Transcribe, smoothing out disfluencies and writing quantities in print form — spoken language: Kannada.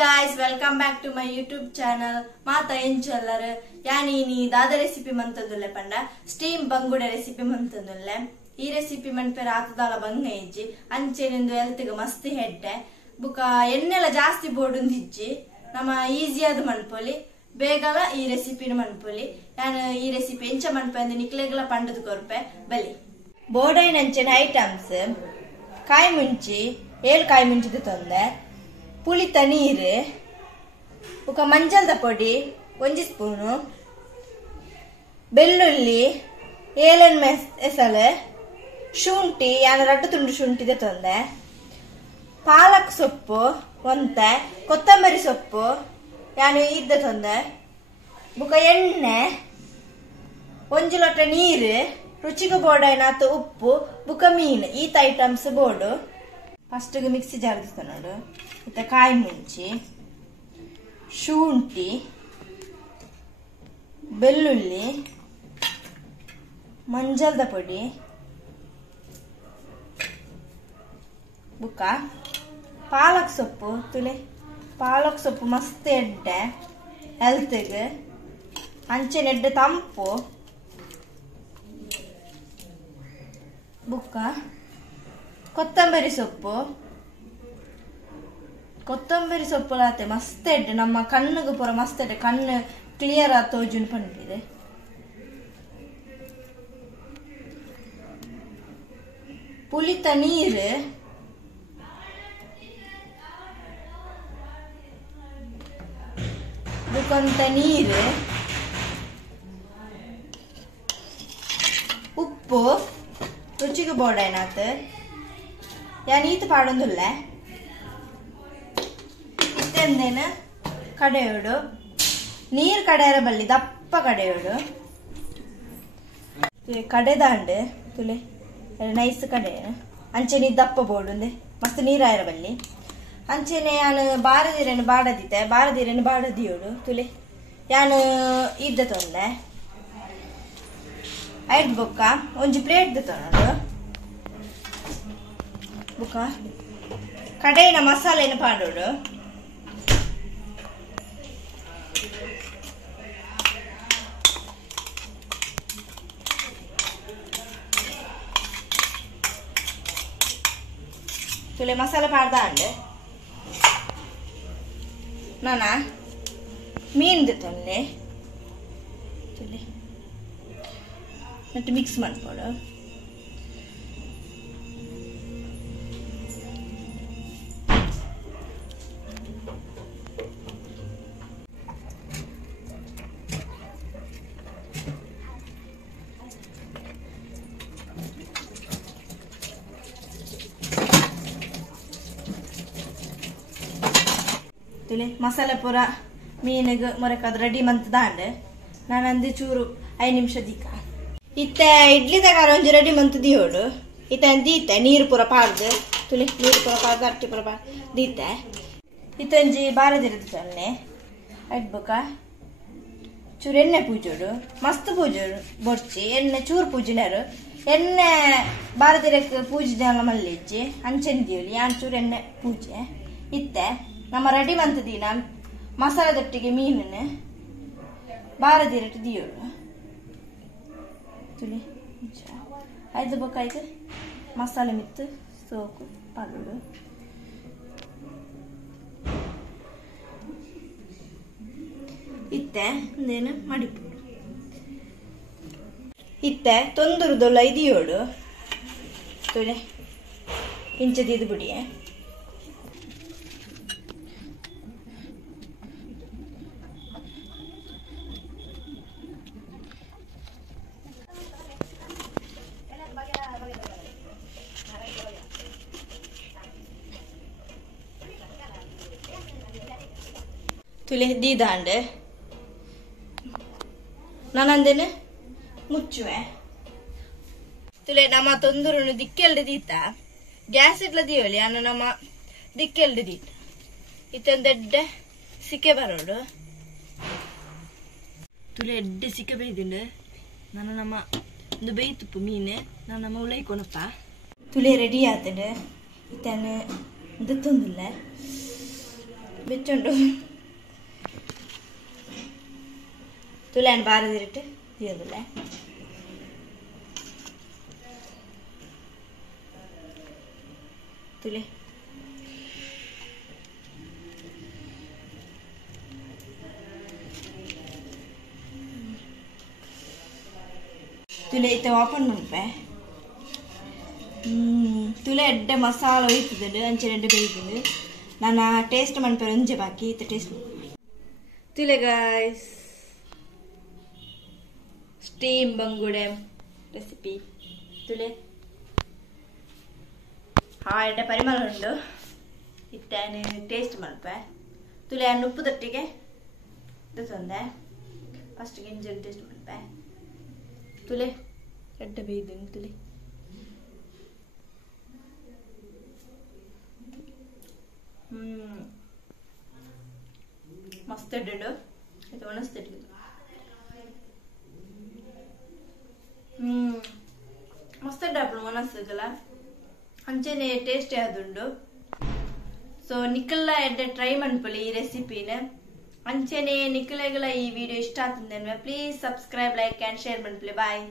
guys, welcome back to my YouTube channel. Mata enchellaru yani ni dada recipe mantandulle panda steam bangude recipe mantandulle. Ee recipe manpera atadala banga ejji anchenindu health ge mast hedde buka ennela jaasti bodundijji nama easy adu manpoli begala ee recipe nu manpoli ನಾನು ಈ ರೆಸಿಪಿ ಎಂಚ ಮನ್ಪಂದು ನಿಕ್ಲೆಗಲ ಪಂಡದು ಕೊರ್ಪೆ ಬಲಿ ಬೋಡೈನ ಅಂಚಿನ ಐಟಮ್ಸ್ ಕಾಯಿ ಮುಂಚಿ 7 ಕಾಯಿ ಮುಂಚಿದ ತೊಂದೆ ಪುಳಿತ ನೀರು ఒక ಮಂಜಲ್ದ ಪೊಡಿ 1 ಸ್ಪೂನು ಬೆಳ್ಳುಳ್ಳಿ ಏಲನ್ ಎಸಲೆ ಶುಂಠಿ ಯಾನ 2 ತುಂಡು ಶುಂಠಿದ ತೊಂದೆ ಪಾಲಕ್ ಸೊಪ್ಪು ಒಂತೆ ಕೊತ್ತಂಬರಿ ಸೊಪ್ಪು ಯಾನು ಇದ್ದ ತೊಂದೆ ಬುಕ ಎಣ್ಣೆ 1 ಲೋಟ ನೀರು ರುಚಿಗೆ ಬೋಡೈನಾತು ಉಪ್ಪು ಬುಕ ಮೀನು ಈತ ಐಟಮ್ಸ್ ಬೋಡು ಫಸ್ಟ್ ಮಿಕ್ಸಿ ಜಾರ್ ನೋಡು ಮತ್ತೆ ಕಾಯಿ ಮುಂಚಿ ಶುಂಠಿ ಬೆಳ್ಳುಳ್ಳಿ ಮಂಜಲ್ದ ಪೊಡಿ ಬುಕ ಪಾಲಕ್ ಸೊಪ್ಪು ತುಲೆ ಪಾಲಕ್ ಸೊಪ್ಪು ಮಸ್ತ್ ಎಡ್ಡೆ ಹೆಲ್ತ್ಗೆ ಅಂಚೆ ಎಡ್ಡೆ ತಂಪು ಬುಕ್ಕ ಕೊತ್ತಂಬರಿ ಸೊಪ್ಪು ಲಾತೆ ಮಸ್ತ್ ಎಡ್ಡೆ ನಮ್ಮ ಕಣ್ಣಿಗೆ ಪೂರ ಮಸ್ತ್ ಎಡ್ಡೆ ಕಣ್ಣು ಕ್ಲಿಯರ್ ಆತ ತೋಜುನ್ ಪಂಡಿದೆ ಪುಳಿತ ನೀರು ಬುಕೊಂತ ನೀರು ಉಪ್ಪು ರುಚಿಗೆ ಬೋಡೈನಾತ್ ಯಾನ್ ಈತ ಪಾಡೊಂದುಲ್ಲೆ ಇತ್ತೆಂದೇನ ಕಡೆಯೋಡು ನೀರು ಕಡೆಯರ ಬಲ್ಲಿ ದಪ್ಪ ಕಡೆಯೋಡು ಕಡೆದಾಂಡ್ ತುಲೆ ನೈಸ್ ಕಡೆ ಅಂಚೆನಿ ದಪ್ಪ ಬೋಡುಂದೆ ಮಸ್ತ್ ನೀರಾಯರ ಬಲ್ಲಿ ಅಂಚೆನೆ ಯಾನು ಬಾರದಿರೇನು ಬಾಡದಿತ್ತೆ ಬಾರದಿರೇನು ಬಾಡದಿಯೋಡು ತುಲೆ ಯಾನು ಇದ್ದ ತೊಂದೆ ಐಟ್ ಬೊಕ್ಕ ಒಂಜಿ ಪ್ಲೇಟ್ ತೊನೋಡು ಬುಕ್ಕ ಕಡೆಯಿನ ಮಸಾಲೆನ ಪಾಡೋಡು ತುಲೆ ಮಸಾಲೆ ಪಾಡ್ದಾಂಡ್ ನಾನ ಮೀನ್ದು ತೊಂದೆ ತುಲೆ ನಟ್ಟು ಮಿಕ್ಸ್ ಮಾಡ್ಕೊಡು ಮಸಾಲೆ ಪೂರ ಮೀನಿಗೆ ಮೊರಕದು ರೆಡಿ ಮಂತದಾಂಡ್ ನಾನಂದು ಚೂರು 5 ನಿಮಿಷ ದೀಕ ಇತ್ತ ಇಡ್ಲಿ ತಗಾರ ಒಂಜಿ ರೆಡಿ ಮಂತ್ ದಿಯೋಡು ಇತ್ತ ದೀತೆ ನೀರು ಪೂರ ಪಾರ್ದು ತುಳಿ ನೀರು ಪೂರ ಪಾರ್ದು ಅಟ್ಟಿ ಪೂರ ಪಾರ್ದು ದೀತೆ ಇತ್ತಂಜಿ ಬಾರದಿರದು ಸೊನ್ನೆ ಅಡ್ಬಕ ಚೂರು ಎಣ್ಣೆ ಪೂಜೋಡು ಮಸ್ತ್ ಪೂಜೋಡು ಬೊಡ್ಚಿ ಎಣ್ಣೆ ಚೂರು ಪೂಜಿನಾರು ಎಣ್ಣೆ ಬಾರದಿರಕ್ಕೆ ಪೂಜಿದ ಮಲ್ಲಿಜ್ಜಿ ಅಂಚೆನ್ ದಿಯೋಲಿ ಯಾನ್ ಚೂರು ಎಣ್ಣೆ ಪೂಜೆ ಇತ್ತೆ ನಮ್ಮ ರೆಡಿ ಮಂತ್ ದಿನ ಮಸಾಲದೊಟ್ಟಿಗೆ ಮೀನನ್ನು ಬಾರದಿರಟ್ಟು ದಿಯೋಡು ತುಳಿ ಐದು ಬೇಕಾಯ್ತು ಮಸಾಲೆ ಮಿತ್ತು ಸೋಕು ಪಾಡೋಡು ಇತ್ತೆ ಒಂದೇನು ಮಡಿಪೋಡು ಇತ್ತೆ ತೊಂದರದೊಲ್ಲ ಇದೆಯೋಡು ತುಳಿ ಇಂಚದಿದ್ದು ಬಿಡಿ ತುಲೆ ದೀದಾಂಡ್ ನಾನಂದೇನೆ ಮುಚ್ಚುವೆ ತುಲೆ ನಮ್ಮ ತೊಂದೂರು ದಿಕ್ಕೆಲ್ಡು ದೀತ ಗ್ಯಾಸ್ ಇಟ್ಲ ದಿಯೋಲಿ ಅನ್ನ ನಮ್ಮ ದಿಕ್ಕೆಲ್ಡು ದೀತ ಇತ್ತೊಂದೆಡ್ಡ ಸಿಕ್ಕೆ ಬರೋಡು ತುಲೆ ಎಡ್ಡೆ ಸಿಕ್ಕೆ ಬೇಯ್ದಿಂಡು ನಾನು ನಮ್ಮ ಒಂದು ಬೇಯ್ತುಪ್ಪು ಮೀನು ನಾನು ನಮ್ಮ ಉಳೈಕೊನಪ್ಪ ತುಲೆ ರೆಡಿ ಆತಡು ಇತ್ತನ್ನು ದತ್ತೊಂದಿಲ್ಲ ಬೆಚ್ಚುಂಡು ತುಲೆಯನ್ನು ಬಾರದಿರಿಟ್ಟು ತಿಂದಿಲ್ಲ ತುಲೆ ತುಲೆ ಇತ್ತ ಓಪನ್ ಮಾಡ್ಪೆ ತುಲೆ ಎಡ್ಡೆ ಮಸಾಲ ಒಯ್ತದೆ ಅಂಚೆ ಎಡ್ಡೆ ಬೇಯ್ತದೆ ನಾನು ಟೇಸ್ಟ್ ಮಾಡ್ಪೇರೆ ಒಂಜೆ ಬಾಕಿ ಇತ್ತ ಟೇಸ್ಟ್ ತುಲೆ ಗಾಯ್ಸ್ ಸ್ಟೀಮ್ ಬಂಗುಡೆ ರೆಸಿಪಿ ತುಲೆ ಎಡ್ಡೆ ಪರಿಮಳ ಉಂಡು ಇತ್ತ ಟೇಸ್ಟ್ ಮಾಡ್ಪೆ ತುಲೆ ಹಣ್ಣು ಉಪ್ಪು ತೊಟ್ಟಿಗೆ ತಂದೆ ಫಸ್ಟ್ ಗಿಂಜಲ್ ಟೇಸ್ಟ್ ಮಾಡ್ಪೆ ತುಲೆ ಎಡ್ಡೆ ಬೇಯ್ದು ತುಲೆ ಮಸ್ತ್ ಎಡ್ಡು ಇದು ಒಣಸ್ತಿಟ್ಟು ಮಸ್ತ್ ಎಡ್ಡು ಒಣಸ್ತದಲ್ಲ ಅಂಚೆನೆ ಟೇಸ್ಟ್ ಯಾವ್ದುಂಡು ಸೊ ನಿಖಿಲ ಎಡ್ಡೆ ಟ್ರೈ ಮಾಡ್ಕೊಳ್ಳಿ ಈ ರೆಸಿಪಿನ ಅಂಚೆನೆ ನಿಖಿಲಗಳ ಈ ವಿಡಿಯೋ ಇಷ್ಟ ಆಗ್ತದೆ please subscribe like and share ಮಾಡ್ಕೊಳ್ಳಿ ಬಾಯ್